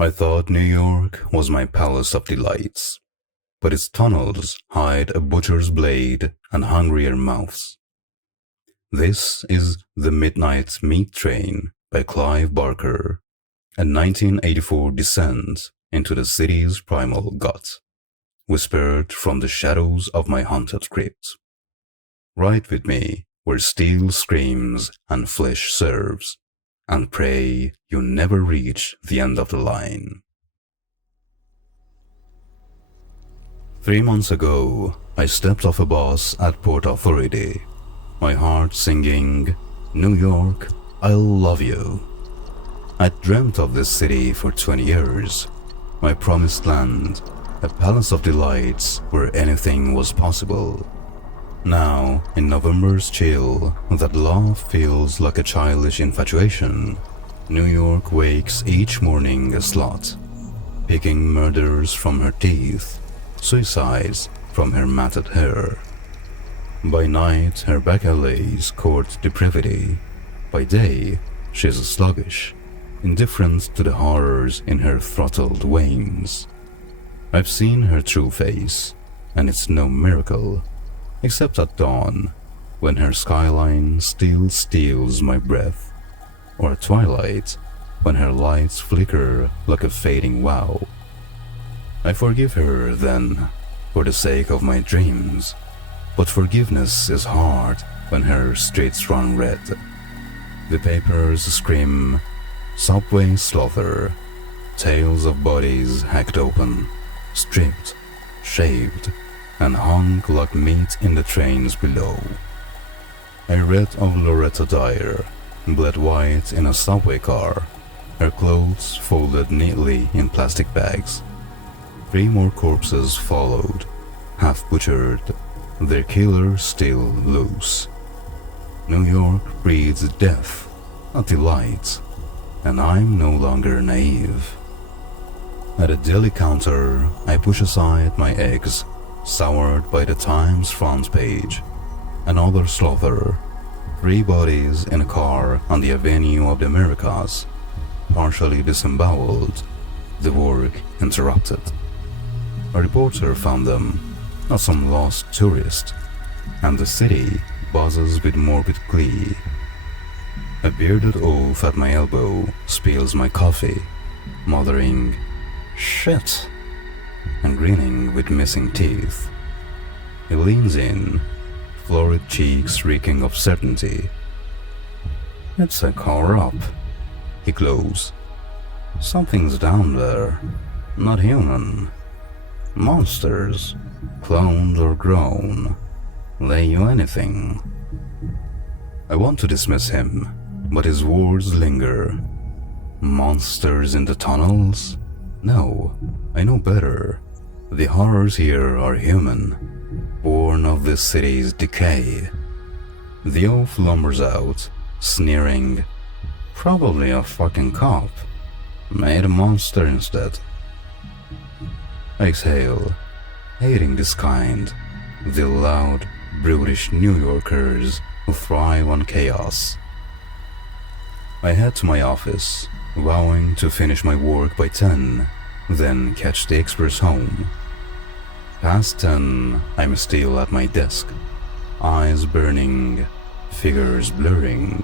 I thought New York was my palace of delights, but its tunnels hide a butcher's blade and hungrier mouths. This is The Midnight Meat Train by Clive Barker, a 1984 descent into the city's primal gut, whispered from the shadows of my haunted crypt. Ride with me where steel screams and flesh serves, and pray you never reach the end of the line. 3 months ago, I stepped off a bus at Port Authority, my heart singing, "New York, I love you." I'd dreamt of this city for 20 years, my promised land, a palace of delights where anything was possible. Now, in November's chill, that love feels like a childish infatuation. New York wakes each morning a slut, picking murders from her teeth, suicides from her matted hair. By night, her back alleys court depravity. By day, she's sluggish, indifferent to the horrors in her throttled veins. I've seen her true face, and it's no miracle, except at dawn, when her skyline still steals my breath, or at twilight, when her lights flicker like a fading wow. I forgive her then, for the sake of my dreams, but forgiveness is hard when her streets run red. The papers scream, "Subway slaughter," tales of bodies hacked open, stripped, shaved, and hung like meat in the trains below. I read of Loretta Dyer, bled white in a subway car, her clothes folded neatly in plastic bags. 3 more corpses followed, half butchered, their killer still loose. New York breeds death, not delight, and I'm no longer naive. At a deli counter, I push aside my eggs, soured by the Times front page. Another slaughter, 3 bodies in a car on the Avenue of the Americas, partially disemboweled, the work interrupted. A reporter found them, not some lost tourist, and the city buzzes with morbid glee. A bearded oaf at my elbow spills my coffee, muttering, "Shit," and grinning with missing teeth. He leans in, florid cheeks reeking of certainty. "It's a cover-up," he glows. "Something's down there, not human. Monsters, cloned or grown, lay you anything." I want to dismiss him, but his words linger. Monsters in the tunnels? No, I know better. The horrors here are human, born of this city's decay. The oaf lumbers out, sneering, "Probably a fucking cop. Made a monster instead." I exhale, hating this kind, the loud, brutish New Yorkers who thrive on chaos. I head to my office, vowing to finish my work by 10, then catch the express home. Past 10, I'm still at my desk, eyes burning, figures blurring.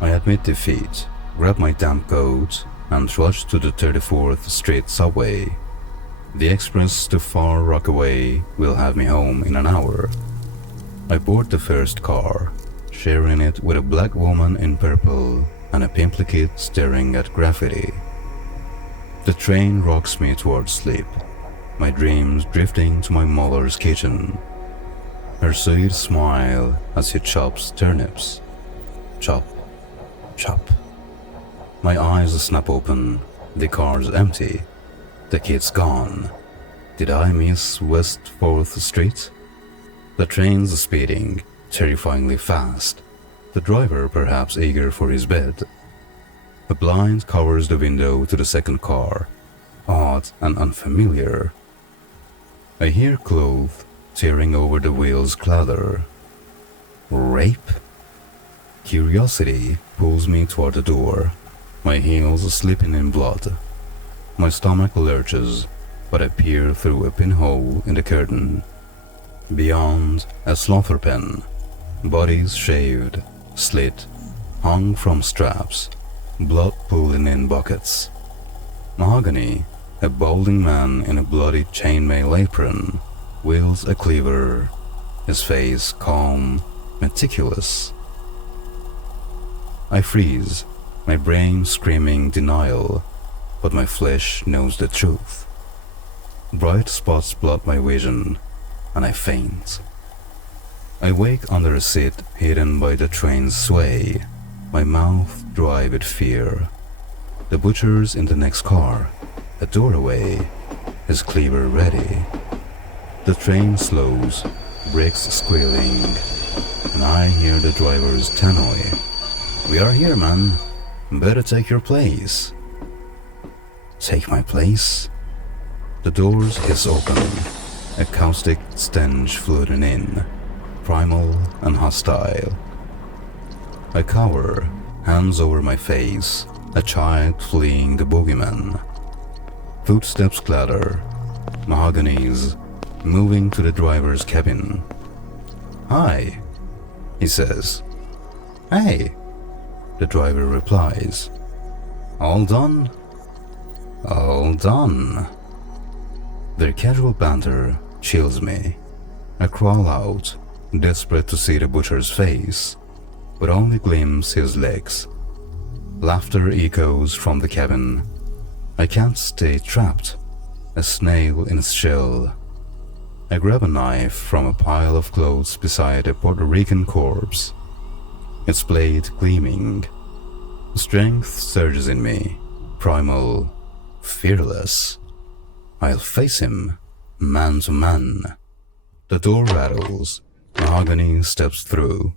I admit defeat, grab my damp coat, and rush to the 34th Street subway. The express to Far Rockaway will have me home in an hour. I board the first car, sharing it with a black woman in purple and a pimply kid staring at graffiti. The train rocks me towards sleep, my dreams drifting to my mother's kitchen. Her sweet smile as she chops turnips. Chop, chop. My eyes snap open, the car's empty. The kid's gone. Did I miss West 4th Street? The train's speeding, terrifyingly fast, the driver perhaps eager for his bed. A blind covers the window to the second car, odd and unfamiliar. I hear cloth tearing over the wheels clatter. Rape? Curiosity pulls me toward the door, my heels slipping in blood. My stomach lurches, but I peer through a pinhole in the curtain. Beyond, a slaughter pen, bodies shaved, slit, hung from straps, blood pooling in buckets. Mahogany, a balding man in a bloody chainmail apron, wields a cleaver, his face calm, meticulous. I freeze, my brain screaming denial, but my flesh knows the truth. Bright spots blot my vision, and I faint. I wake under a seat hidden by the train's sway, my mouth dry with fear. The butcher's in the next car, a door away, his cleaver ready. The train slows, brakes squealing, and I hear the driver's tannoy. "We are here, man. Better take your place." Take my place? The doors hiss open, a caustic stench floating in, primal and hostile. I cower, hands over my face, a child fleeing the boogeyman. Footsteps clatter, mahogany's moving to the driver's cabin. "Hi," he says. "Hey," the driver replies. "All done?" "All done." Their casual banter chills me. I crawl out, desperate to see the butcher's face, but only glimpse his legs. Laughter echoes from the cabin. I can't stay trapped, a snail in its shell. I grab a knife from a pile of clothes beside a Puerto Rican corpse, its blade gleaming. Strength surges in me, primal, fearless. I'll face him, man to man. The door rattles, mahogany steps through,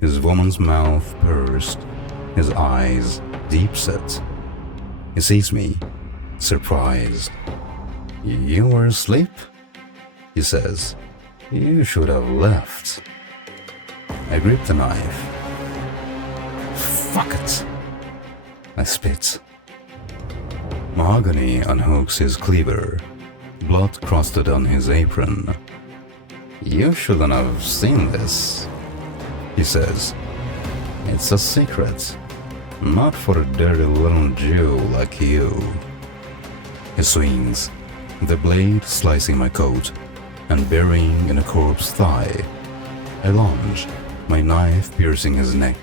his woman's mouth pursed, his eyes deep set. He sees me, surprised. "You were asleep?" he says. "You should have left." I grip the knife. "Fuck it," I spit. Mahogany unhooks his cleaver, blood crusted on his apron. "You shouldn't have seen this," he says. "It's a secret, not for a dirty little Jew like you." He swings, the blade slicing my coat and burying in a corpse's thigh. I lunge, my knife piercing his neck,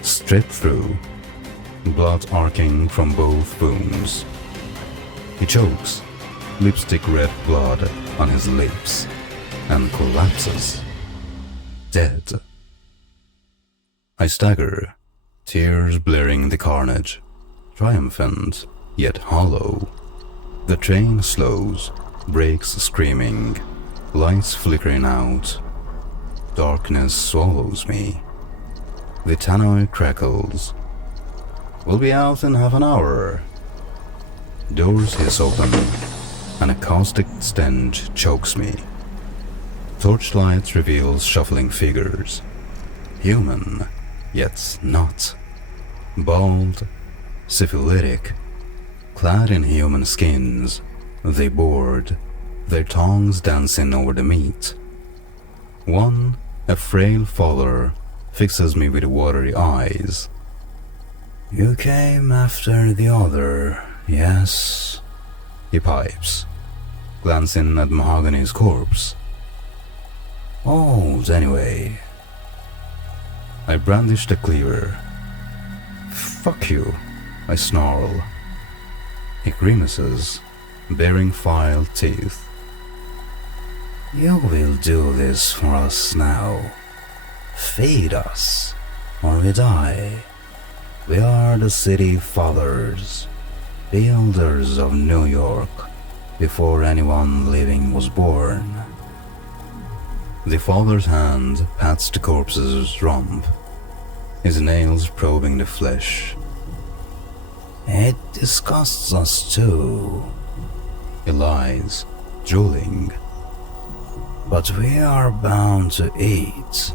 straight through, blood arcing from both wounds. He chokes, lipstick red blood on his lips, and collapses, dead. I stagger, tears blurring the carnage, triumphant yet hollow. The train slows, brakes screaming, lights flickering out. Darkness swallows me. The tannoy crackles. "We'll be out in half an hour." Doors hiss open, and a caustic stench chokes me. Torchlight reveals shuffling figures. Human, yet not. Bald, syphilitic, clad in human skins, they board, their tongues dancing over the meat. One, a frail follower, fixes me with watery eyes. "You came after the other, yes?" he pipes, glancing at Mahogany's corpse. "Old, anyway." I brandish the cleaver. "Fuck you," I snarl. He grimaces, baring filed teeth. "You will do this for us now. Feed us, or we die. We are the city fathers, builders of New York, before anyone living was born." The father's hand pats the corpse's rump, his nails probing the flesh. "It disgusts us too," he lies, drooling. "But we are bound to eat,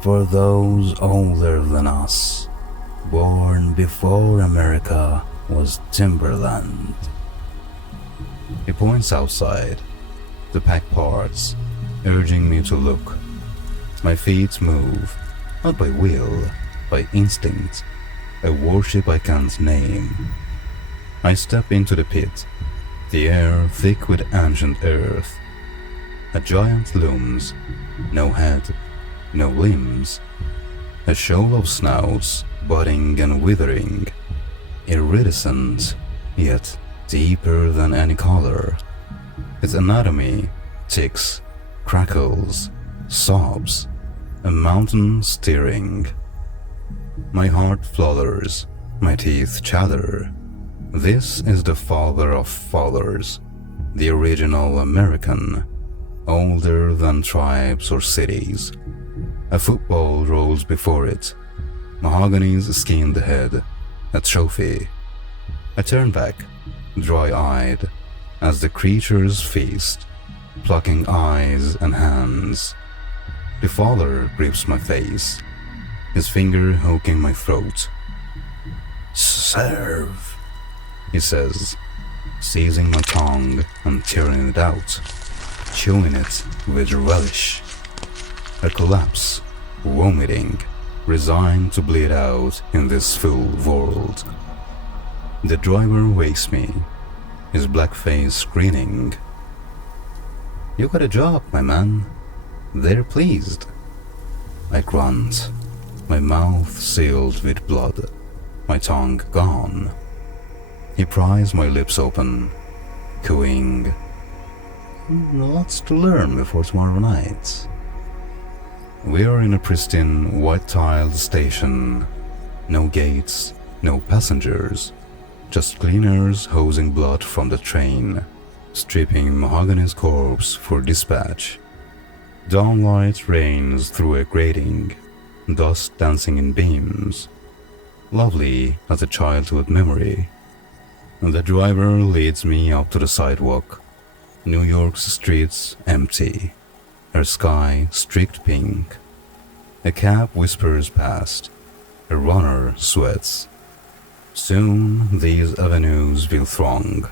for those older than us, born before America was timberland." He points outside, the pack parts, urging me to look. My feet move, not by will, by instinct, a worship I can't name. I step into the pit, the air thick with ancient earth. A giant looms, no head, no limbs, a shoal of snouts budding and withering, iridescent, yet deeper than any color. Its anatomy ticks, crackles, sobs, a mountain stirring. My heart flutters, my teeth chatter. This is the father of fathers, the original American, older than tribes or cities. A football rolls before it, mahogany's skinned head, a trophy. I turn back, dry-eyed, as the creatures feast, plucking eyes and hands. The father grips my face, his finger hooking my throat. "Serve," he says, seizing my tongue and tearing it out, chewing it with relish. I collapse, vomiting, resigned to bleed out in this fool world. The driver wakes me, his black face grinning. "You got a job, my man. They're pleased." I grunt, my mouth sealed with blood, my tongue gone. He pries my lips open, cooing, "Lots to learn before tomorrow night." We are in a pristine, white-tiled station. No gates, no passengers, just cleaners hosing blood from the train, stripping Mahogany's corpse for dispatch. Dawnlight rains through a grating, dust dancing in beams. Lovely as a childhood memory. The driver leads me up to the sidewalk. New York's streets empty, her sky streaked pink. A cab whispers past, a runner sweats. Soon these avenues will throng,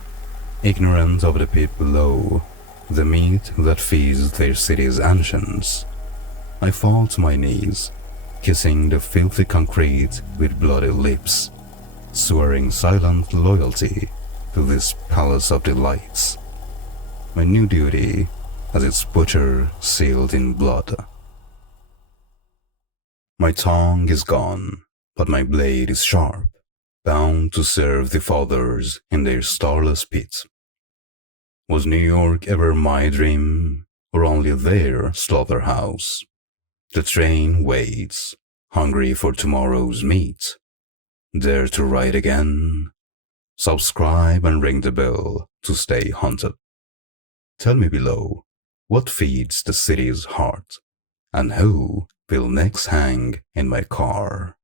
ignorant of the pit below, the meat that feeds their city's ancients. I fall to my knees, kissing the filthy concrete with bloody lips, swearing silent loyalty to this palace of delights. My new duty as its butcher sealed in blood. My tongue is gone, but my blade is sharp, bound to serve the fathers in their starless pit. Was New York ever my dream, or only their slaughterhouse? The train waits, hungry for tomorrow's meat. Dare to ride again? Subscribe and ring the bell to stay haunted. Tell me below, what feeds the city's heart, and who will next hang in my car?